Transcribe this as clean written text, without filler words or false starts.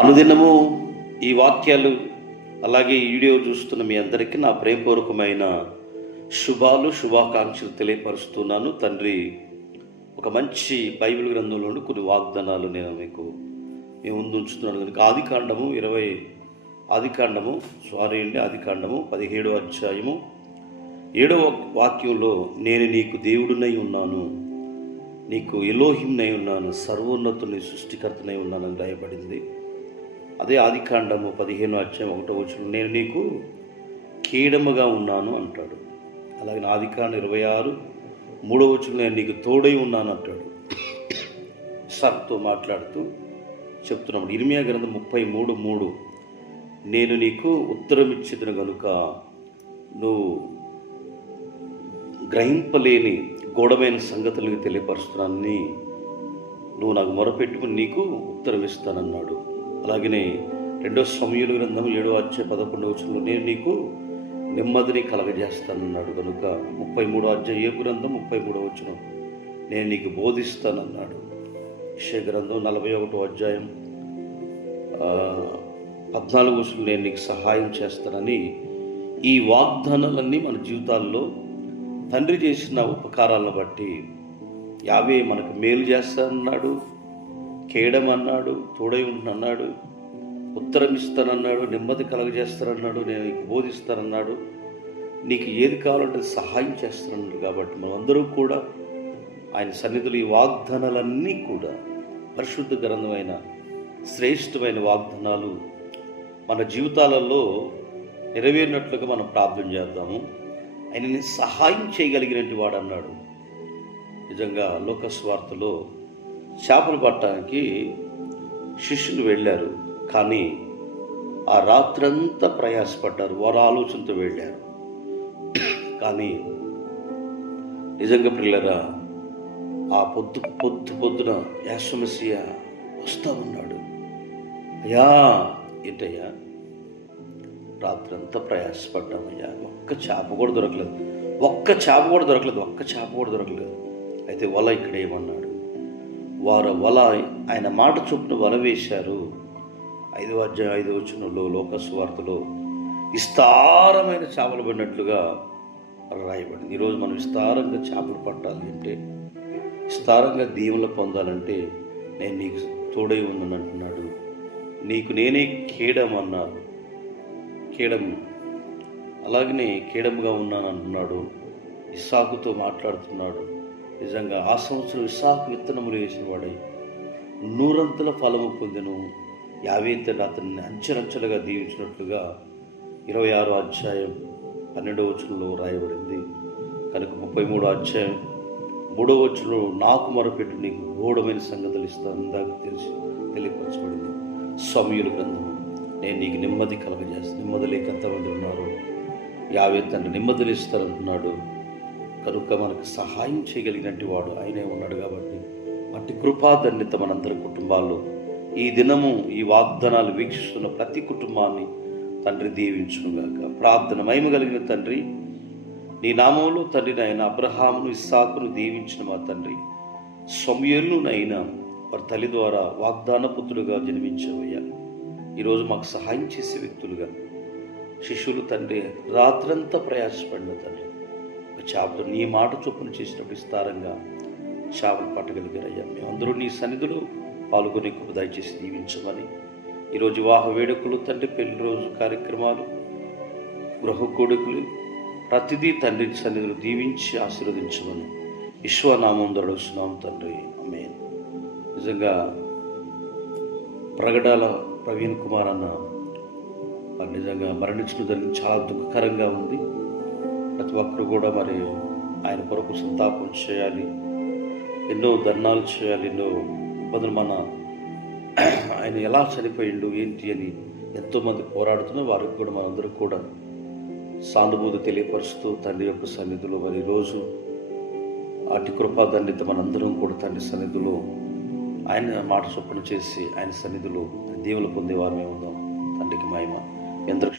అనుదినము ఈ వాక్యాలు అలాగే ఈ వీడియో చూస్తున్న మీ అందరికీ నా ప్రేమపూర్వకమైన శుభాకాంక్షలు తెలియపరుస్తున్నాను. తండ్రి ఒక మంచి బైబిల్ గ్రంథంలోని కొన్ని వాగ్దానాలు నేను మీ ముందు ఉంచుతున్నాను కనుక ఆదికాండము 17వ అధ్యాయము 7వ వాక్యంలో నేను నీకు దేవుడినై ఉన్నాను, నీకు ఎలోహింనై ఉన్నాను, సర్వోన్నతుని సృష్టికర్తనై ఉన్నానని రాయబడింది. అదే ఆదికాండము 15వ అధ్యాయం 1వ వచనం నేను నీకు కీడముగా ఉన్నాను అంటాడు. అలాగే ఆదికాండం 26 3వ వచనం నేను నీకు తోడై ఉన్నాను అంటాడు. ఇస్సాకుతో మాట్లాడుతూ చెప్తున్నాడు. ఇర్మియా గ్రంథం 33:3 నేను నీకు ఉత్తరం ఇచ్చేదను గనుక నువ్వు గ్రహింపలేని గూఢమైన సంగతులకు తెలియపరుస్తున్నానని నువ్వు నాకు మొరపెట్టుకుని నీకు ఉత్తరం ఇస్తానన్నాడు. అలాగనే 2 సమూయేలు గ్రంథం 7వ అధ్యాయం 11వ వచనంలో నేను నీకు నెమ్మదిని కలగజేస్తానన్నాడు కనుక 33వ అధ్యాయం 7 గ్రంథం 33వ వచనం నేను నీకు బోధిస్తానన్నాడు. యెషయా గ్రంథం 41వ అధ్యాయం 14వ వచనం నేను నీకు సహాయం చేస్తానని ఈ వాగ్దానాలన్నీ మన జీవితాల్లో తండ్రి చేసిన ఉపకారాలను బట్టి యావే మనకు మేలు చేస్తానన్నాడు, కేయడమన్నాడు, తోడై ఉంటున్నాడు, ఉత్తరం ఇస్తానన్నాడు, నెమ్మది కలగజేస్తానన్నాడు, నేను నీకు బోధిస్తానన్నాడు, నీకు ఏది కావాలంటే సహాయం చేస్తానన్నాడు. కాబట్టి మనందరూ కూడా ఆయన సన్నిధిలో ఈ వాగ్దానాలన్నీ కూడా పరిశుద్ధ గ్రంథమైన శ్రేష్టమైన వాగ్దానాలు మన జీవితాలలో నెరవేరినట్లుగా మనం ప్రార్థన చేద్దాము. ఆయనని సహాయం చేయగలిగినట్టు వాడు అన్నాడు. నిజంగా లోకస్వార్తలో చేపలు పట్టడానికి శిష్యులు వెళ్ళారు, కానీ ఆ రాత్రంతా ప్రయాసపడ్డారు, వారు ఆలోచనతో వెళ్ళారు. కానీ నిజంగా పిల్లరా ఆ పొద్దున యేసుమసీయ వస్తా ఉన్నాడు. అయ్యా ఏంటయ్యా రాత్రంతా ప్రయాసపడ్డామయ్యా, ఒక్క చేప కూడా దొరకలేదు. అయితే వల ఇక్కడ ఏమన్నాడు, వారు వల ఆయన మాట చొప్పున వల వేశారు. 5వ అధ్యాయం 5వ వచనంలో లోకస్వార్తలో విస్తారమైన చేపలు పడినట్లుగా రాయబడింది. ఈరోజు మనం విస్తారంగా చేపలు పట్టాలి అంటే, విస్తారంగా దీవెనలు పొందాలంటే నేను నీకు తోడై ఉన్నాను అంటున్నాడు. నీకు నేనే అలాగనే కీడముగా ఉన్నాను అంటున్నాడు. ఇస్సాకుతో మాట్లాడుతున్నాడు. నిజంగా ఆ సంవత్సరం ఇస్సాకు విత్తనములు వేసిన వాడై 100 ఫలము పొందెను. 50 అతన్ని అంచెలంచెలుగా దీవించినట్లుగా 26వ అధ్యాయం 12వ వచనంలో రాయబడింది. కనుక 33వ అధ్యాయం 3వ వచనంలో నాకు మొరపెట్టు నీకు గూఢమైన సంగతులు ఇస్తాను దాకా తెలియపరచబడింది. సమూయేలు గ్రంథము నేను నీకు నెమ్మది కలగజేస్తాను. నెమ్మది లేక ఎంతమంది ఉన్నారు, యావే తండ్రి నెమ్మదిని ఇస్తారంటున్నాడు. కనుక మనకు సహాయం చేయగలిగినట్టు వాడు ఆయనే ఉన్నాడు. కాబట్టి అట్టి కృపాధన్యత మనందరి కుటుంబాల్లో ఈ దినము ఈ వాగ్దానాలు వీక్షిస్తున్న ప్రతి కుటుంబాన్ని తండ్రి దీవించునుగాక. ప్రార్థన మహిమ కలిగిన తండ్రి, నీ నామంలో తండ్రి నాయన అబ్రహామును ఇస్సాకును దీవించిన మా తండ్రి, సమూయేలునైనా వారి తల్లి ద్వారా వాగ్దాన పుత్రుడుగా జన్మించావయ్యా. ఈరోజు మాకు సహాయం చేసే వ్యక్తులుగా శిష్యులు తండ్రి రాత్రంతా ప్రయాసపడిన తండ్రి ఒక చేపలు నీ మాట చొప్పున చేసినప్పుడు విస్తారంగా చేపలు పట్టగలిగారయ్యా. మేమందరూ నీ సన్నిధిలో పాల్గొని కృప దయచేసి దీవించమని, ఈరోజు వివాహ వేడుకలు తండ్రి, పెళ్లి రోజు కార్యక్రమాలు, గృహ కోడుకులు ప్రతిదీ తండ్రి సన్నిధిలో దీవించి ఆశీర్వదించమని విశ్వనామం అడుగుతున్నాం తండ్రి, ఆమేన్. నిజంగా ప్రగడాల ప్రవీణ్ కుమార్ అన్న నిజంగా మరణించడం జరిగింది. చాలా దుఃఖకరంగా ఉంది. ప్రతి ఒక్కరు కూడా మరి ఆయన కొరకు సంతాపం చేయాలి, ఎన్నో ధర్నాలు చేయాలి, ఎన్నో ఇబ్బందులు. ఆయన ఎలా చనిపోయిండు ఏంటి అని ఎంతోమంది పోరాడుతున్నా వారికి కూడా మనందరూ కూడా సానుభూతి తెలియపరుస్తూ తండ్రి యొక్క సన్నిధిలో మరి ఈరోజు అటు కృపాధన్యత మనందరం కూడా తండ్రి సన్నిధిలో ఆయన మాట చొప్పున చేసి ఆయన సన్నిధిలో దీవెనలు పొందేవారమే ఉందాం. తండ్రికి మహిమ. ఎందరూ